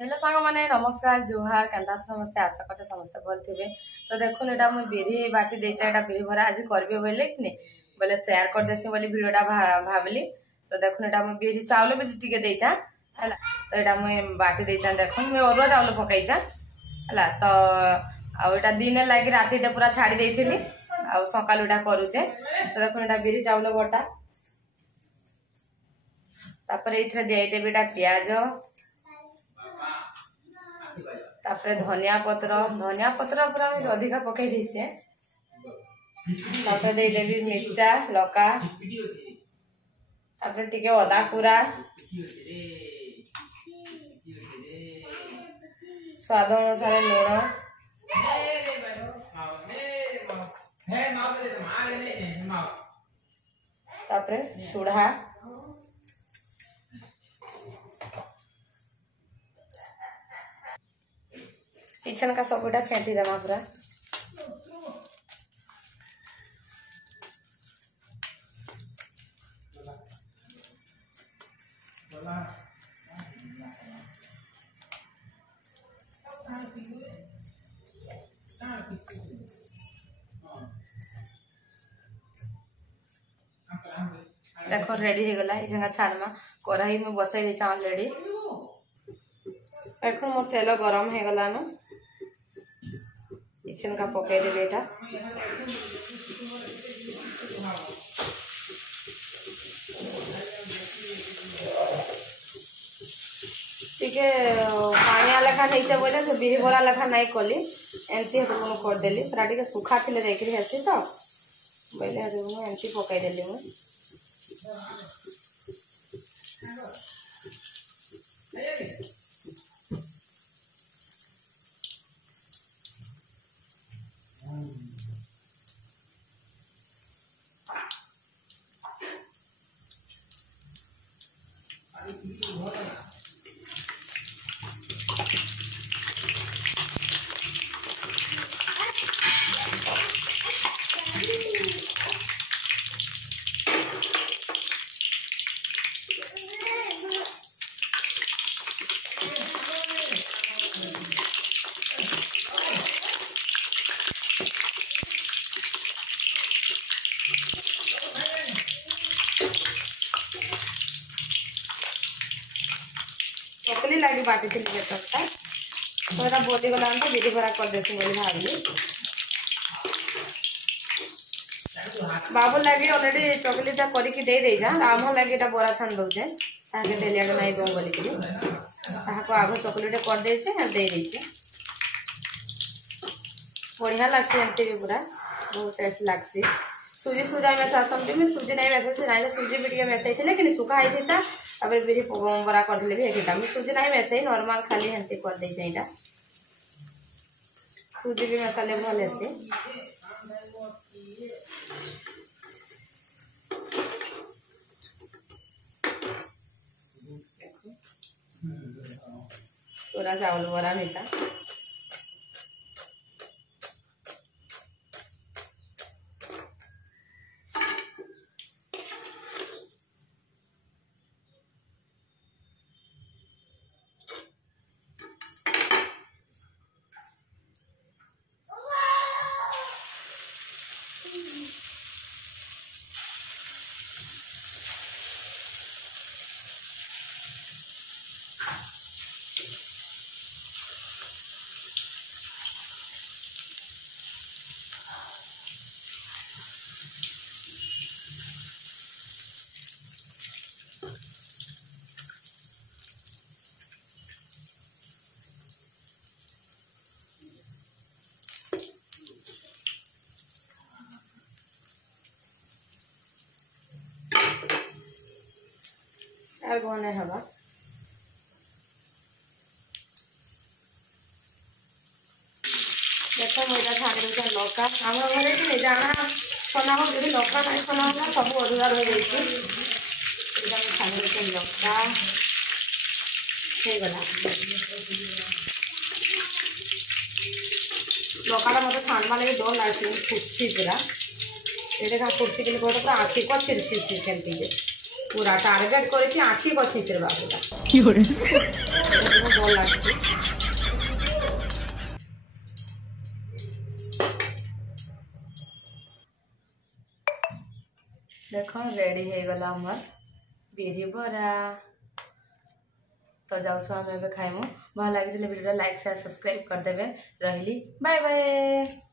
Hello सांग माने नमस्कार जुहार केनता समस्ते आशा करते समस्ते भल थे। तो देखुन एटा मुई बिरी बाटी देचा एटा बिरी भरा आज करबे बोले कि नहीं बोले शेयर कर देसी बोली वीडियोटा भाबली। तो देखुन एटा मुई बिरी चावल भी टिके देचा हला। तो एटा मुई बाटी देचा देखुन मुई अरुआ चावल पकाइचा हला। तो आ एटा दिन लागी राती टे पूरा छाड़ी देइथिली आ सकाल एटा करूचे। तो देखुन एटा बिरी चावल बटा तापर एथरे देइ देबी एटा प्याज तापर धनिया पत्र पूरा अधिका पकई दीचे। तापर दे देबी मिर्चा लका तापर टिके अदा पूरा स्वाद अनुसार लूण तापर सुढ़ा किचन का सबटा फेंटी देमा पूरा। देखो रेडी हो गला ये छानमा कढ़ाई में बसाई दे ऑलरेडी। देखो मोर तेल गरम हो गला न किचन का पकाई देबे एटा टिके पानिया लेखा नहीं बोले तो बिरी बरा लेखा नहीं कली एमती हेतु मन कर देली पूरा टिके सुखा थिले जाइकरी हेसी तो बोले हेतु मन एमती पकाई देली मु। चकली लगी बाटी थी बेटा तो एटा बोली गला तो बिरी भरा कर देसी बोली भाबली। बाबू लगी ऑलरेडी चकलीटा करके दे दे जा आम लगी एटा बरा छान दउचे ताके देलिया के नहीं बम बोली कि ताको आगो चकलीटा कर दे छे दे दे छे बढ़िया लागसे एमती भी पूरा बहुत टेस्ट लागसी। सूजी सुजा में सासम में सूजी नहीं मैसे नहीं सूजी भी मैसे थे लेकिन सुखा ही था तापर बिरी बरा कर भी हेटा मैं सूजी नहीं मैसे नॉर्मल खाली हेंती कर दे एटा सूजी भी मसाले भल हेसी। पूरा चावल बरा मीठा यार गने हवा देखो मैदा छाड़ी दूसरा लौका आम घरे कि नहीं जाना छना हो जो लौका नहीं छना होगा सब अधुरा रही जाए छाड़ी दूसरा लौका हो गला लौकाटा मतलब छाणवा लगे डर लगे फुटसी पूरा ये फुटसी के लिए पूरा आँखी को छिड़छिड़ खेलती है पूरा टार्गेट करके आँखि कथी से बाबूला भल लगे। देख रेडी हो गला हमर बिरी बरा। तो जाऊँ आम खाइमु। भल लगी वीडियो लाइक शेयर सब्सक्राइब करदेवे। रही बाय बाय।